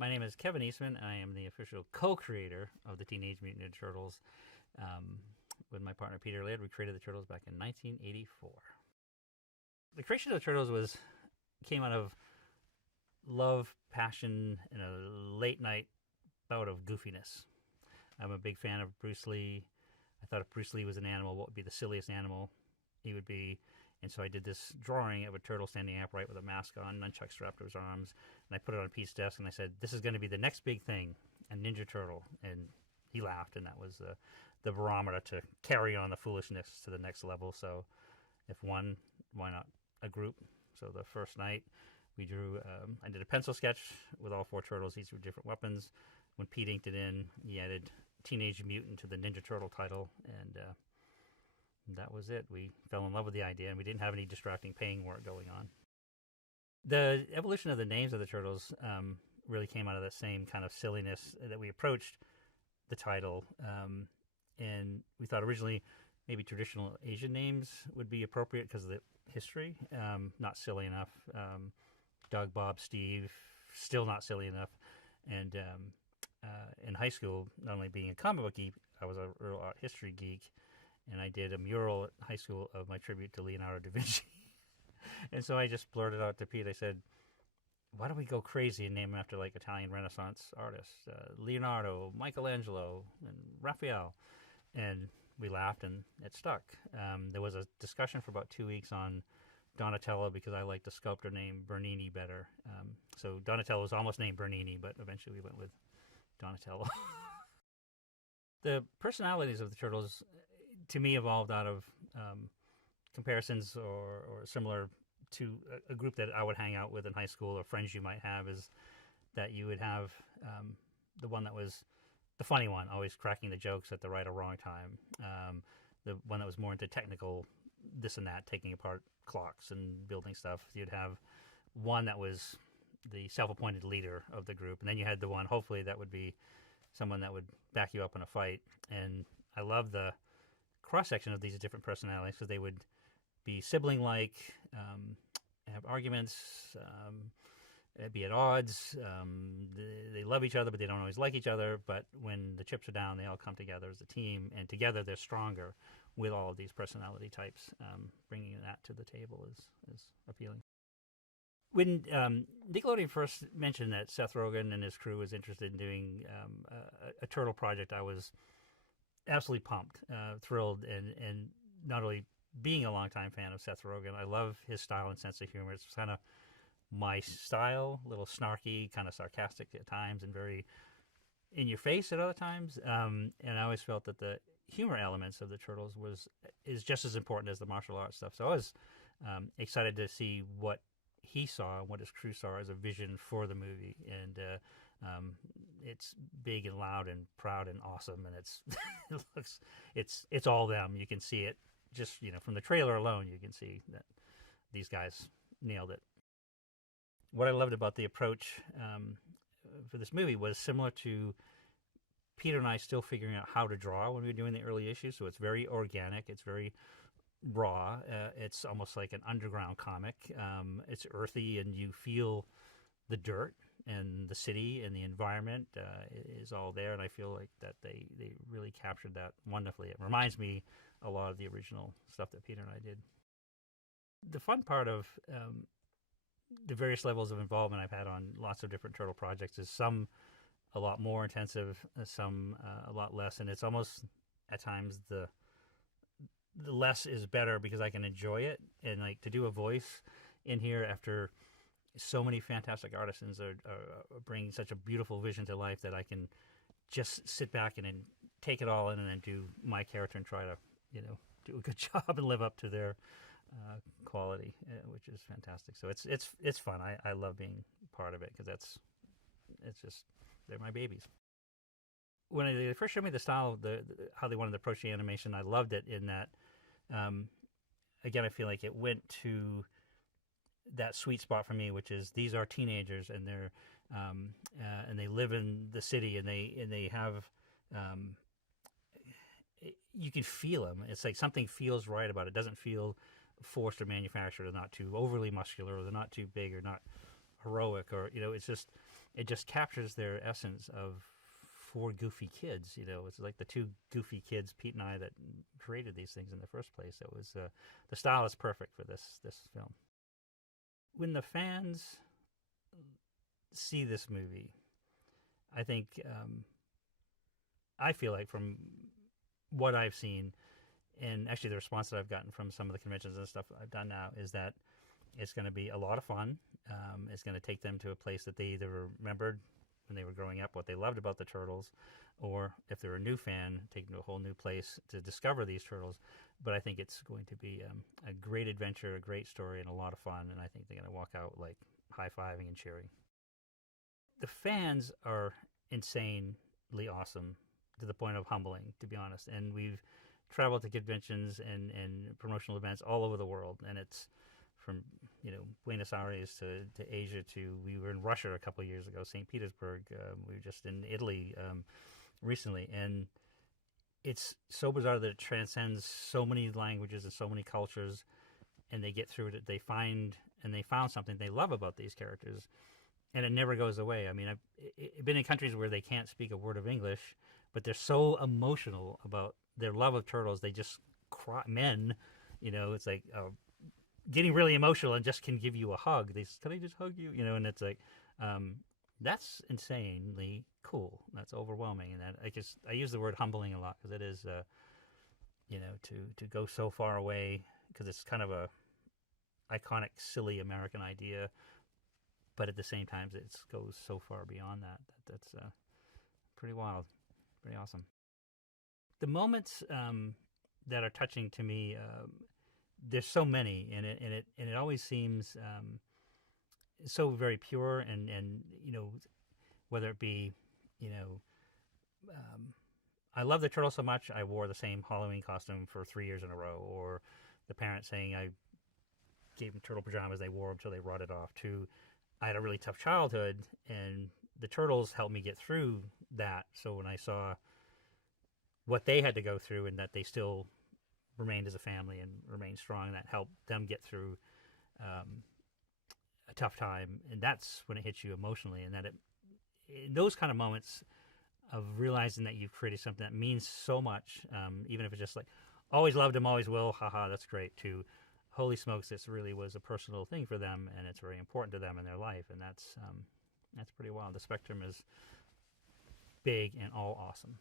My name is Kevin Eastman, and I am the official co-creator of the Teenage Mutant Ninja Turtles. With my partner Peter Laird, we created the Turtles back in 1984. The creation of the Turtles came out of love, passion, and a late night bout of goofiness. I'm a big fan of Bruce Lee. I thought if Bruce Lee was an animal, what would be the silliest animal he would be? And so I did this drawing of a turtle standing upright with a mask on, nunchucks strapped to his arms, and I put it on Pete's desk, and I said, "This is going to be the next big thing, a Ninja Turtle." And he laughed, and that was the barometer to carry on the foolishness to the next level. So if one, why not a group? So the first night, we drew, I did a pencil sketch with all four turtles, each with different weapons. When Pete inked it in, he added Teenage Mutant to the Ninja Turtle title, and that was it. We fell in love with the idea, and we didn't have any distracting paying work going on. The evolution of the names of the turtles really came out of that same kind of silliness that we approached the title. And we thought originally maybe traditional Asian names would be appropriate because of the history. Not silly enough. Doug, Bob, Steve, still not silly enough. And in high school, not only being a comic book geek, I was a real art history geek. And I did a mural at high school of my tribute to Leonardo da Vinci. And so I just blurted out to Pete, I said, why don't we go crazy and name him after like Italian Renaissance artists? Leonardo, Michelangelo, and Raphael. And we laughed and it stuck. There was a discussion for about 2 weeks on Donatello because I liked a sculptor named Bernini better. So Donatello was almost named Bernini, but eventually we went with Donatello. The personalities of the turtles, to me, evolved out of comparisons or similar to a group that I would hang out with in high school, or friends you might have, is that you would have the one that was the funny one, always cracking the jokes at the right or wrong time. The one that was more into technical this and that, taking apart clocks and building stuff. You'd have one that was the self-appointed leader of the group, and then you had the one, hopefully, that would be someone that would back you up in a fight. And I love the cross-section of these different personalities because they would be sibling-like, have arguments, be at odds. They love each other, but they don't always like each other. But when the chips are down, they all come together as a team, and together they're stronger with all of these personality types. Bringing that to the table is appealing. When Nickelodeon first mentioned that Seth Rogen and his crew was interested in doing a turtle project, I was absolutely pumped, thrilled, and not only being a longtime fan of Seth Rogen, I love his style and sense of humor. It's kind of my style, a little snarky, kind of sarcastic at times, and very in your face at other times. And I always felt that the humor elements of the Turtles is just as important as the martial arts stuff. So I was excited to see what he saw and what his crew saw as a vision for the movie, and it's big and loud and proud and awesome, and it's all them. You can see it just from the trailer alone. You can see that these guys nailed it. What I loved about the approach for this movie was similar to Peter and I still figuring out how to draw when we were doing the early issues. So it's very organic. It's very raw. It's almost like an underground comic. It's earthy, and you feel the dirt and the city and the environment is all there. And I feel like that they really captured that wonderfully. It reminds me a lot of the original stuff that Peter and I did. The fun part of the various levels of involvement I've had on lots of different turtle projects is some a lot more intensive, some a lot less, and it's almost at times the less is better because I can enjoy it. And like to do a voice in here after so many fantastic artisans are bringing such a beautiful vision to life that I can just sit back and take it all in and then do my character and try to do a good job and live up to their quality, which is fantastic. So it's fun. I love being part of it because it's just they're my babies. When they first showed me the style of how they wanted to approach the animation, I loved it in that, again, I feel like it went to that sweet spot for me, which is these are teenagers and they're and they live in the city and they have you can feel them. It's like something feels right about it. It doesn't feel forced or manufactured. They're not too overly muscular, or they're not too big or not heroic, or it's just it just captures their essence of four goofy kids. You know, it's like the two goofy kids, Pete and I, that created these things in the first place. It was the style is perfect for this film. When the fans see this movie, I think I feel like from what I've seen, and actually the response that I've gotten from some of the conventions and stuff I've done now, is that it's going to be a lot of fun. It's going to take them to a place that they either remembered when they were growing up, what they loved about the Turtles, or if they're a new fan, take them to a whole new place to discover these Turtles. But I think it's going to be a great adventure, a great story, and a lot of fun, and I think they're going to walk out like high-fiving and cheering. The fans are insanely awesome, to the point of humbling, to be honest. And we've traveled to conventions and promotional events all over the world, and it's from Buenos Aires to Asia to, we were in Russia a couple of years ago, St. Petersburg. We were just in Italy recently, and it's so bizarre that it transcends so many languages and so many cultures, and they get through it. They found something they love about these characters, and it never goes away. I mean, I've been in countries where they can't speak a word of English, but they're so emotional about their love of turtles. They just cry. Men, it's like getting really emotional and just can give you a hug. They say, "Can I just hug you?" And it's like, that's insanely cool. That's overwhelming. And that, I use the word humbling a lot, because it is, to go so far away, because it's kind of a iconic, silly American idea, but at the same time, it goes so far beyond that. That's pretty wild, pretty awesome. The moments that are touching to me, there's so many, and it always seems so very pure, and whether it be, I love the turtle so much I wore the same Halloween costume for 3 years in a row, or the parent saying I gave them turtle pajamas, they wore them till they rotted off, to I had a really tough childhood, and the turtles helped me get through that. So when I saw what they had to go through, and that they still remained as a family and remained strong, that helped them get through a tough time, and that's when it hits you emotionally. And that in those kind of moments of realizing that you've created something that means so much, even if it's just like, always loved them, always will, haha, that's great, to holy smokes, this really was a personal thing for them, and it's very important to them in their life, and that's pretty wild. The spectrum is big and all awesome.